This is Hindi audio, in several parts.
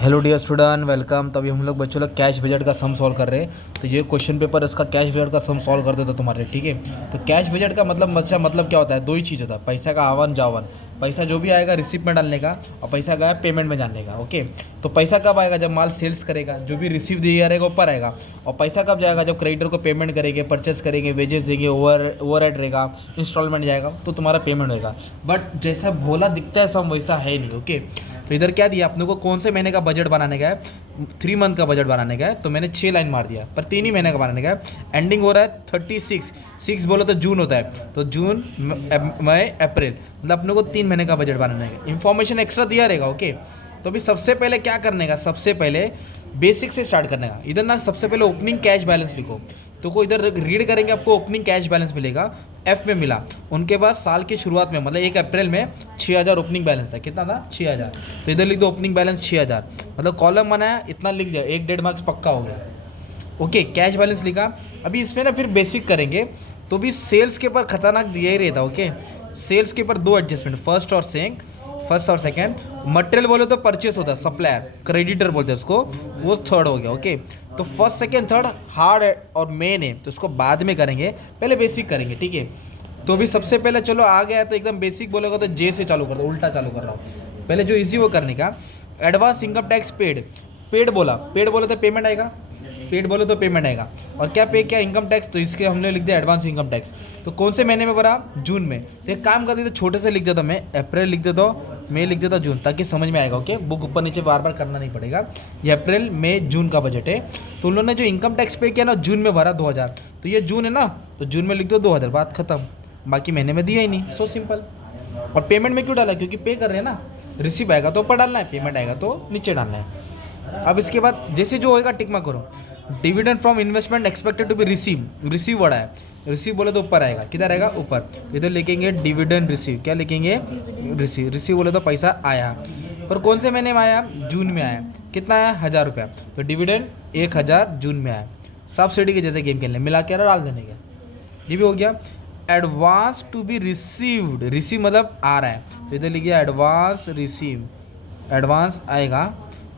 Hello dear student, welcome. तभी हम लोग बच्चों लोग कैश बजट का सम सॉल्व कर रहे हैं। तो ये क्वेश्चन पेपर इसका कैश बजट का सम सॉल्व कर देता तुम्हारे, ठीक है। तो कैश बजट का मतलब क्या होता है, दो ही चीज़ होता है, पैसा का आवन जावन। पैसा जो भी आएगा रिसिप्ट में डालने का, और पैसा का पेमेंट में जाने का। ओके, तो पैसा कब आएगा, जब माल सेल्स करेगा, जो भी रिसीव दिया रहेगा ऊपर आएगा। और पैसा कब जाएगा, जब क्रेडिटर को पेमेंट करेंगे, परचेस करेंगे, वेजेस देंगे, ओवरहेड रहेगा, इंस्टॉलमेंट जाएगा, तो तुम्हारा पेमेंट होगा। बट जैसा भोला दिखता है सम वैसा है नहीं। ओके, तो इधर क्या दिया अपने को, कौन से महीने का बजट बनाने का है, 3 मंथ का बजट बनाने का है। तो मैंने 6 लाइन मार दिया, पर 3 ही महीने का बनाने का है। एंडिंग हो रहा है 36, 6 बोलो तो जून होता है, तो जून मई अप्रैल, मतलब अपने को 3 महीने का बजट बनाने का। इन्फॉर्मेशन एक्स्ट्रा दिया रहेगा। ओके, तो अभी सबसे पहले क्या करने का, सबसे पहले बेसिक से स्टार्ट करने का। इधर ना सबसे पहले ओपनिंग कैश बैलेंस लिखो। तो को इधर रीड करेंगे, आपको ओपनिंग कैश बैलेंस मिलेगा, एफ में मिला। उनके पास साल की शुरुआत में मतलब 1 अप्रैल में 6000 ओपनिंग बैलेंस है। कितना था, 6000। तो इधर लिख दो ओपनिंग बैलेंस 6000, मतलब कॉलम बनाया, इतना लिख दिया, 1-1.5 मार्क्स पक्का हो गया। ओके, कैश बैलेंस लिखा। अभी इसमें ना फिर बेसिक करेंगे, तो भी सेल्स के ऊपर खतरनाक दिया ही रहता। ओके, सेल्स के ऊपर 2 एडजस्टमेंट, फर्स्ट और सेकंड। मटेरियल बोले तो परचेस होता है, सप्लायर, क्रेडिटर बोलते हैं उसको, वो थर्ड हो गया। ओके, तो फर्स्ट सेकंड थर्ड हार्ड और मेन है, तो उसको बाद में करेंगे, पहले बेसिक करेंगे, ठीक है। तो अभी सबसे पहले चलो आ गया, तो एकदम बेसिक बोलेगा तो जे से चालू कर दो, उल्टा चालू कर रहा हूँ। पहले जो इजी वो करने का, advance income tax paid. Paid बोला तो पेमेंट आएगा, पेड बोलो तो पेमेंट आएगा। और क्या पे किया, इनकम टैक्स, तो इसके हमने लिख दिया एडवांस इनकम टैक्स। तो कौन से महीने में भरा, जून में। तो एक काम करती तो छोटे से लिख देता, मैं अप्रैल लिख देता हूँ, मई लिख देता जून, ताकि समझ में आएगा। ओके, बुक ऊपर नीचे बार बार करना नहीं पड़ेगा। ये अप्रैल मई जून का बजट है। तो उन लोगों ने जो इनकम टैक्स पे किया ना, जून में भरा 2000, तो ये जून है ना, तो जून में लिख दो 2000, बात खत्म। बाकी महीने में दिया ही नहीं, सो सिंपल। और पेमेंट में क्यों डाला, क्योंकि पे कर रहे हैं ना, रिसीव आएगा तो ऊपर डालना है, पेमेंट आएगा तो नीचे डालना है। अब इसके बाद जैसे जो होएगा टिक मार्क करो। Dividend from investment expected to be receive word है, रिसीव बोले तो ऊपर आएगा, किधर आएगा, ऊपर। इधर लिखेंगे डिविडेंड रिसीव, क्या लिखेंगे, रिसीव बोले तो पैसा आया। पर कौन से महीने में आया, जून में आया। कितना आया, 1000 रुपया, तो डिविडेंड 1000 जून में आया। सब्सिडी के जैसे गेम खेलने, मिला के डाल देने का, ये भी हो गया। Advance to be received, receive मतलब आ रहा है, तो इधर लिखिए एडवांस रिसीव, एडवांस आएगा।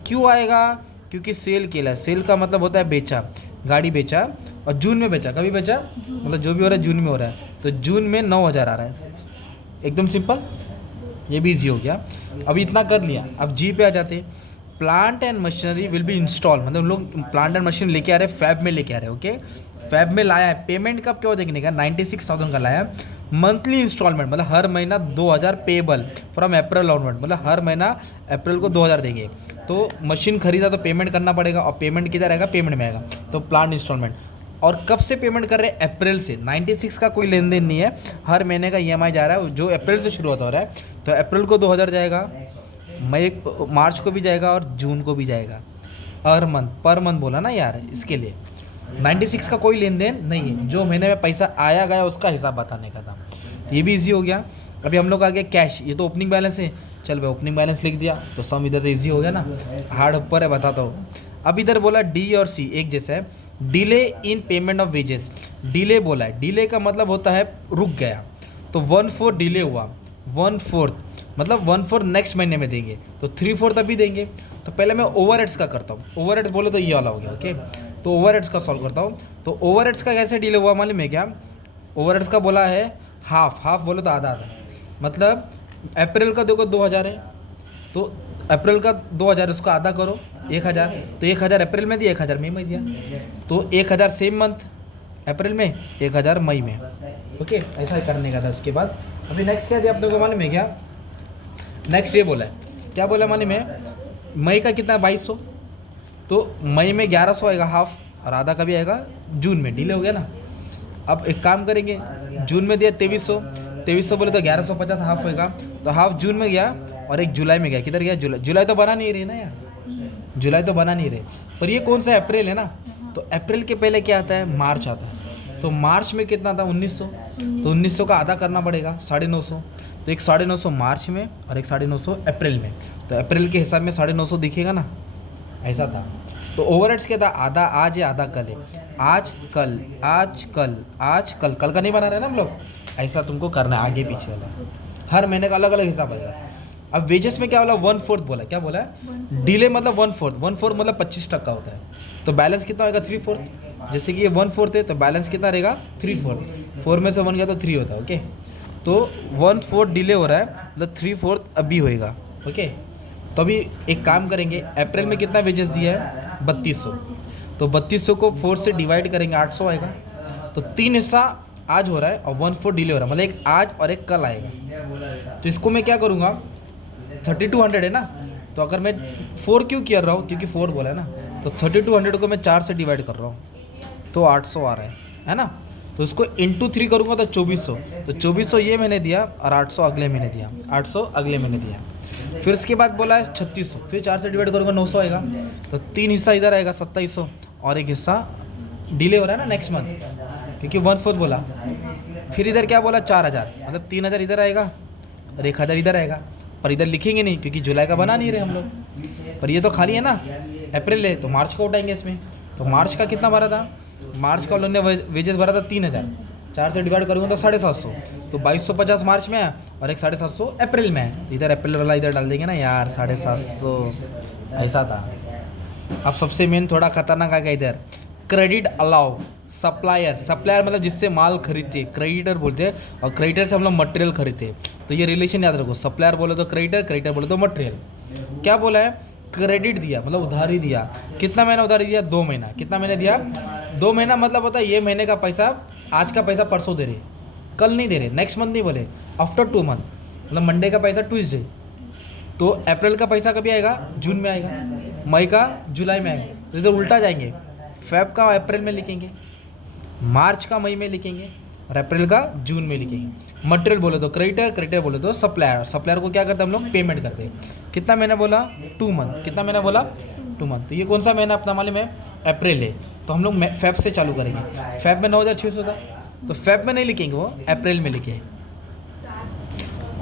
क्यों आएगा, क्योंकि सेल केला, सेल का मतलब होता है बेचा, गाड़ी बेचा, और जून में बेचा, कभी बेचा, मतलब जो भी हो रहा है जून में हो रहा है, तो जून में 9000 आ रहा है। एकदम सिंपल, ये भी इजी हो गया। अभी इतना कर लिया, अब जी पे आ जाते। Plant and machinery will be install, मतलब हम लोग प्लांट एंड मशीन लेके आ रहे हैं, फैब में लेके आ रहे हैं। ओके, फैब में लाया है, पेमेंट कब क्या देखने का, 96,000 का लाया है। मंथली इंस्टॉलमेंट मतलब हर महीना 2000 पेबल फ्रॉम अप्रैल ऑनवर्ड, मतलब हर महीना अप्रैल को 2000 देंगे। तो मशीन खरीदा तो पेमेंट करना पड़ेगा, और पेमेंट किधर आएगा, पेमेंट में आएगा, तो प्लांट इंस्टॉलमेंट। और कब से पेमेंट कर रहे हैं, अप्रैल से। 96 का कोई लेन देन नहीं है, हर महीने का ईएमआई जा रहा है, जो अप्रैल से शुरू होता हो रहा है। तो अप्रैल को 2000 जाएगा, मई मार्च को भी जाएगा, और जून को भी जाएगा। पर मंथ बोला ना यार, इसके लिए 96 का कोई लेन देन नहीं है, जो महीने में पैसा आया गया उसका हिसाब बताने का था। ये भी इजी हो गया। अभी हम लोग आ गए कैश, ये तो ओपनिंग बैलेंस है, चल भाई ओपनिंग बैलेंस लिख दिया, तो सम इधर से इजी हो गया ना, हार्ड ऊपर है, बताता हूँ। अब इधर बोला डी और सी एक जैसा है, delay in payment of wages. Delay बोला है, डिले का मतलब होता है रुक गया, तो 1/4 डिले हुआ, 1/4 मतलब 1/4 नेक्स्ट महीने में देंगे, तो 3/4 अभी देंगे। तो पहले मैं ओवरहेड्स का करता हूँ, ओवरहेड्स बोले तो ये वाला हो गया। ओके, तो ओवरहेड्स का सॉल्व करता हूँ। तो ओवरहेड्स का कैसे डिले हुआ मालूम है क्या, ओवरहेड्स का बोला है हाफ बोले तो आधा, मतलब अप्रैल का देखो 2000 है, तो अप्रैल का 2000 उसको आधा करो 1000, तो 1000 अप्रैल में दिया, 1000 मई में दिया, तो 1000 सेम मंथ अप्रैल में, 1000 मई में। ओके, ऐसा ही करने का था। उसके बाद अभी नेक्स्ट क्या दिया आप लोगों को मालूम है क्या, नेक्स्ट ये बोला है, क्या बोला मालूम है, मई का कितना है 2200, तो मई में 1100 आएगा हाफ, और आधा का भी आएगा जून में, डिले हो गया ना। अब एक काम करेंगे, जून में दिया 2300 बोले तो 1150 हाफ होएगा, तो हाफ जून में गया, और एक जुलाई में गया, किधर गया, जुलाई तो बना नहीं रही ना यार, जुलाई तो बना नहीं रहे। पर ये कौन सा अप्रैल है ना, तो अप्रैल के पहले क्या आता है, मार्च आता है। तो मार्च में कितना था, 1900, तो 1900 का आधा करना पड़ेगा, 950, तो एक 950 मार्च में, और एक 950 अप्रैल में। तो अप्रैल के हिसाब में 950 दिखेगा ना, ऐसा था। तो ओवरहेड्स क्या था, आधा आज है, आधा कल है, आज कल, आज कल, आज कल, कल का नहीं बना रहे ना हम लोग, ऐसा तुमको करना है, आगे पीछे वाला, हर महीने का अलग अलग हिसाब आएगा। अब वेजेस में क्या बोला, 1/4 बोला, क्या बोला है, डिले मतलब 1/4, 1/4 मतलब 25% होता है, तो बैलेंस कितना होगा 3/4। जैसे कि ये 1/4 है तो बैलेंस कितना रहेगा 3/4, 4 में से 1 गया तो 3 होता है। ओके, तो 1/4 डिले हो रहा है, मतलब 3/4 अभी होएगा। ओके, तो अभी एक काम करेंगे, अप्रैल में कितना वेजेस दिया है 3200, तो 3200 को 4 से डिवाइड करेंगे 800 आएगा। तो 3 हिस्सा आज हो रहा है और 1/4 डिले हो रहा है, मतलब एक आज और एक कल आएगा। तो इसको मैं क्या करूँगा, 3200 है ना, तो अगर मैं 4 क्यों कर रहा हूँ, क्योंकि 4 बोला है ना, तो 3200 को मैं 4 से डिवाइड कर रहा हूँ तो 800 आ रहा है ना। तो उसको इंटू 3 करूँगा तो 2400, तो 2400 ये मैंने दिया और 800 अगले महीने दिया, 800 अगले महीने दिया। फिर उसके बाद बोला है 3600, फिर 4 से डिवाइड करूँगा 900 आएगा, तो 3 हिस्सा इधर आएगा 2700 और एक हिस्सा डिले हो रहा है ना नेक्स्ट मंथ, क्योंकि 1/4 बोला। फिर इधर क्या बोला 4000, मतलब 3000 इधर आएगा और 1000 इधर आएगा, पर इधर लिखेंगे नहीं क्योंकि जुलाई का बना नहीं रहे हम लोग, पर ये तो खाली है ना, अप्रैल है तो मार्च का उठाएंगे इसमें। तो मार्च का कितना भरा था, मार्च का उन्होंने वेजेस भरा था 3000, 4 से डिवाइड करूँगा तो 750, तो 2250 मार्च में है और एक 750 अप्रैल में है, तो इधर अप्रैल वाला इधर डाल देंगे ना यार, 750 ऐसा था। अब सबसे मेन थोड़ा खतरनाक आएगा इधर, क्रेडिट अलाउ सप्लायर, सप्लायर मतलब जिससे माल खरीदते, क्रेडिटर बोलते हैं, और क्रेडिटर से हम लोग मटेरियल खरीदते हैं, तो ये रिलेशन याद रखो, सप्लायर बोले तो क्रेडिटर, क्रेडिटर बोले तो मटेरियल। क्या बोला है, क्रेडिट दिया मतलब उधारी दिया, कितना महीना उधारी दिया 2 महीना, कितना महीना दिया 2 महीना, मतलब होता है ये महीने का पैसा, आज का पैसा परसों दे रहे, कल नहीं दे रहे, नेक्स्ट मंथ नहीं बोले, आफ्टर 2 मंथ, मतलब मंडे का पैसा ट्यूसडे। तो अप्रैल का पैसा कभी आएगा, जून में आएगा, मई का जुलाई में आएगा, तो इधर उल्टा जाएंगे, फेब का अप्रैल में लिखेंगे, मार्च का मई में लिखेंगे और अप्रैल का जून में लिखेंगे। मटेरियल बोले तो क्रेडिटर, क्रेडिटर बोले तो सप्लायर, सप्लायर को क्या करते हैं हम लोग, पेमेंट करते हैं। कितना महीना बोला 2 मंथ, कितना महीना बोला 2 मंथ, तो ये कौन सा महीना अपना मालूम है, अप्रैल है, तो हम लोग फेब से चालू करेंगे। फेब में 9600 था, तो फेब में नहीं लिखेंगे, वो अप्रैल में लिखे।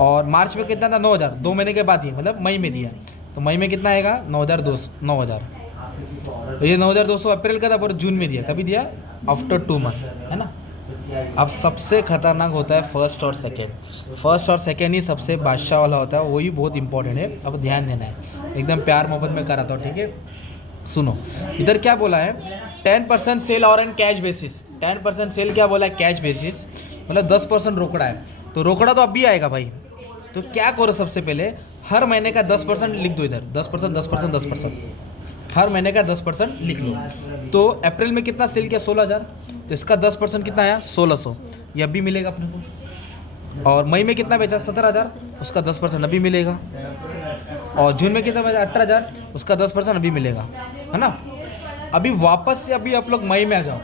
और मार्च में कितना था 9000, 2 महीने के बाद ही, मतलब मई में दिया, तो मई में कितना आएगा 9200, तो ये 9200 अप्रैल का था, पर जून में दिया, कभी दिया आफ्टर 2 मंथ, है ना। अब सबसे खतरनाक होता है फर्स्ट और सेकेंड, फर्स्ट और सेकेंड ही सबसे बादशाह वाला होता है, वही बहुत इंपॉर्टेंट है, अब ध्यान देना है, एकदम प्यार मोहब्बत में कराता हूँ, ठीक है। सुनो इधर क्या बोला है, 10% सेल और एन कैश बेसिस, 10% सेल क्या बोला है, कैश बेसिस, मतलब 10% रोकड़ा है, तो रोकड़ा तो अभी आएगा भाई, तो क्या करो सबसे पहले हर महीने का 10% लिख दो इधर, 10%, 10%, 10%, हर महीने का 10% लिख लो। तो अप्रैल में कितना सेल किया 16000, तो इसका 10% कितना आया 1600, ये अभी मिलेगा अपने को। और मई में कितना बेचा 17000, उसका 10% अभी मिलेगा। और जून में कितना बेचा 18000, उसका 10% अभी मिलेगा, है ना। अभी वापस से अभी आप लोग मई में आ जाओ,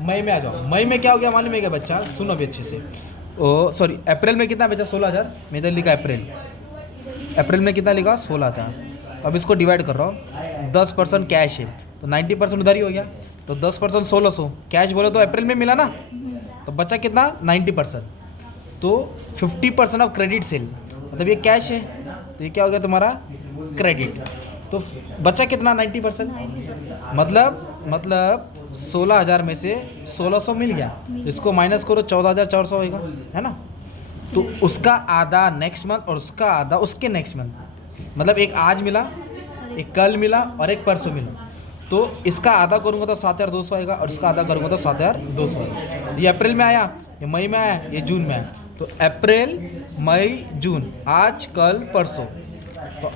मई में आ जाओ, मई में क्या हो गया मालूम है क्या बच्चा, सुनो अभी अच्छे से। ओ सॉरी, अप्रैल में कितना बेचा 16000, मैं इधर लिखा अप्रैल में कितना लिखा 16000, अब इसको डिवाइड कर रहा हूँ, 10% कैश है तो 90% उधारी हो गया, तो 10% 1600, कैश बोले तो अप्रैल में मिला ना, तो बचा कितना 90%, तो 50% ऑफ क्रेडिट सेल, मतलब ये कैश है तो ये क्या हो गया तुम्हारा क्रेडिट, तो बचा कितना 90%, मतलब 16000 में से 1600 मिल गया, तो इसको माइनस करो 14400 होगा, है ना। तो उसका आधा नेक्स्ट मंथ और उसका आधा उसके नेक्स्ट मंथ, मतलब एक आज मिला, एक कल मिला और एक परसों मिला, तो इसका आधा करूँगा तो 7200 आएगा और इसका आधा करूँगा तो 7200 आएगा। ये अप्रैल में आया, ये मई में आया, ये जून में आया, तो अप्रैल मई जून, आज कल परसों, तो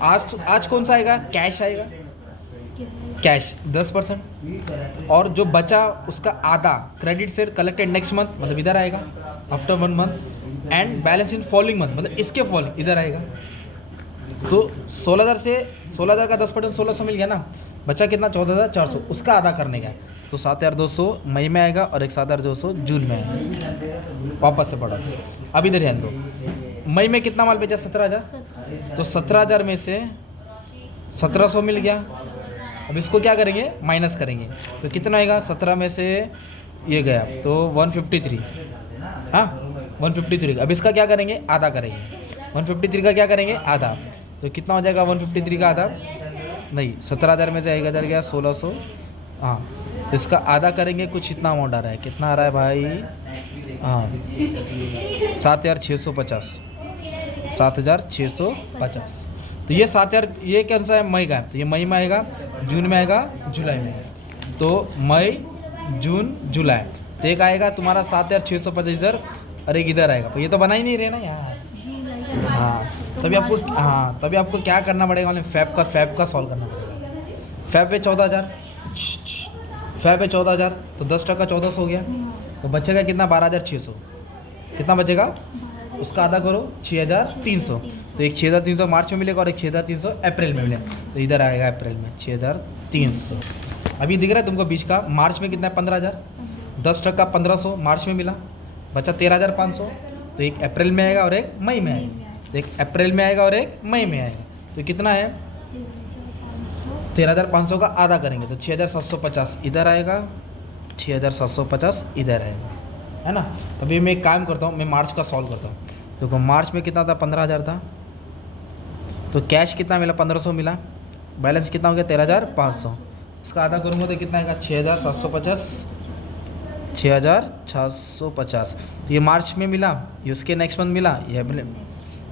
आज कौन सा आएगा, कैश आएगा, कैश 10%, और जो बचा उसका आधा क्रेडिट से कलेक्टेड नेक्स्ट मंथ, मतलब इधर आएगा after 1 month, and balance in following month, मतलब इसके फॉलोइंग इधर आएगा। तो 16000 से 16000 का 10% 1600 मिल गया ना, बचा कितना 14400, उसका आधा करने का, तो 7200 मई में आएगा और एक 7200 जून में आएगा। वापस से पढ़ा, अब इधर ध्यान दो, मई में कितना माल बेचा 17000, तो 17000 में से 1700 मिल गया, अब इसको क्या करेंगे माइनस करेंगे, तो कितना आएगा 17 में से ये गया तो 153, हाँ 153, अब इसका क्या करेंगे आधा करेंगे, 153 का क्या करेंगे आधा, तो कितना हो जाएगा 153 का आधा, नहीं 17000 में से 1000 गया 1600, हाँ तो इसका आधा करेंगे, कुछ इतना अमाउंट आ रहा है, कितना आ रहा है भाई, हाँ 7650, 7650, तो ये 7,000 ये कौन सा है, मई का है, तो ये मई में आएगा, जून में आएगा, जुलाई में आएगा। तो मई, जून, जुलाई, तो एक आएगा तुम्हारा 7,650 इधर और एक इधर आएगा। तो ये तो बना ही नहीं रहे ना यार। हाँ, तभी आपको क्या करना पड़ेगा, मतलब फैब का सॉल्व करना पड़ेगा। फैब पे 14,000, फैब पे 14,000, तो 10% 1400 हो गया, तो बचेगा कितना, 12,600। कितना बचेगा, उसका आधा करो, 6,300। तो एक 6,300 मार्च में मिलेगा और एक 6,300 अप्रैल में मिलेगा, तो इधर आएगा अप्रैल में 6,300। अभी दिख रहा है तुमको बीच का, मार्च में कितना है, 15,000, 10% 1,500 मार्च में मिला, बचा 13,500। तो एक अप्रैल में आएगा और एक मई में आएगा, तो एक अप्रैल में आएगा और एक मई में आएगा, तो कितना है, 13,500 का आधा करेंगे तो 6,750 इधर आएगा, 6,750 इधर आएगा, है ना। अभी मैं एक काम करता हूँ, मैं मार्च का सॉल्व करता हूँ। तो मार्च में कितना था, 15,000 था, तो कैश कितना मिला, 1,500 मिला, बैलेंस कितना हो गया, 13,500। इसका आधा करूँगा तो कितना आएगा, 6,750, 6,650। तो ये मार्च में मिला, ये उसके नेक्स्ट मंथ मिला, ये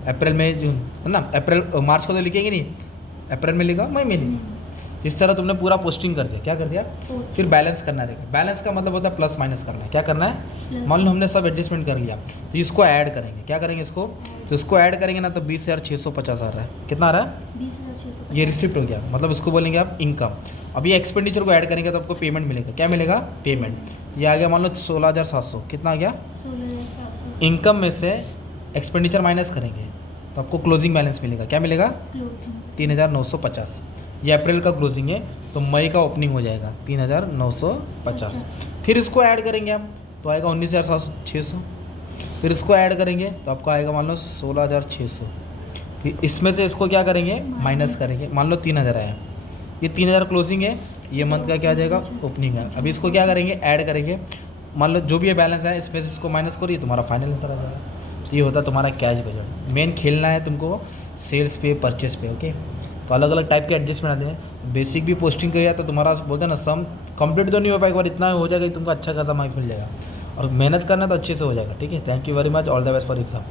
अप्रैल में, जून, है ना। अप्रैल मार्च को तो लिखेंगे नहीं, अप्रैल में लिखा, मई में लिखा। इस तरह तुमने पूरा पोस्टिंग कर दिया, क्या कर दिया, फिर बैलेंस करना रहेगा। बैलेंस का मतलब होता है प्लस माइनस करना है। क्या करना है, मान लो हमने सब एडजस्टमेंट कर लिया, तो इसको ऐड करेंगे। क्या करेंगे इसको, तो इसको ऐड करेंगे ना, तो 20,650 आ रहा है। कितना आ रहा है, 20,650। ये रिसिप्ट हो गया, मतलब इसको बोलेंगे आप इनकम। अब ये एक्सपेंडिचर को ऐड करेंगे तो आपको पेमेंट मिलेगा। क्या मिलेगा, पेमेंट। ये आ गया मान लो 16,700, कितना आ गया, 16,700। इनकम में से एक्सपेंडिचर माइनस करेंगे तो आपको क्लोजिंग बैलेंस मिलेगा। क्या मिलेगा, 3,950। ये अप्रैल का क्लोजिंग है, तो मई का ओपनिंग हो जाएगा 3,950। फिर इसको ऐड करेंगे हम, तो आएगा 19,600। फिर इसको ऐड करेंगे तो आपको आएगा मान लो 16,600। फिर इसमें से इसको क्या करेंगे, माइनस करेंगे। मान लो 3,000 आया, ये 3,000 क्लोजिंग है, ये मंथ का क्या आ जाएगा, ओपनिंग है। अभी इसको क्या करेंगे, ऐड करेंगे। मान लो जो भी ये बैलेंस है इसमें से इसको माइनस करो, ये तुम्हारा फाइनल आंसर आ जाएगा। तो ये होता है तुम्हारा कैश बजट। मेन खेलना है तुमको सेल्स पे, परचेस पे, ओके। तो अलग अलग टाइप के एडजस्टमेंट आते हैं। बेसिक भी पोस्टिंग किया तो तुम्हारा बोलते हैं ना, सम कंप्लीट तो नहीं हो पाएगा, पर इतना हो जाएगा कि तुमको अच्छा खासा मार्क्स मिल जाएगा। और मेहनत करना तो अच्छे से हो जाएगा, ठीक है। Thank you very much, all the best for exam.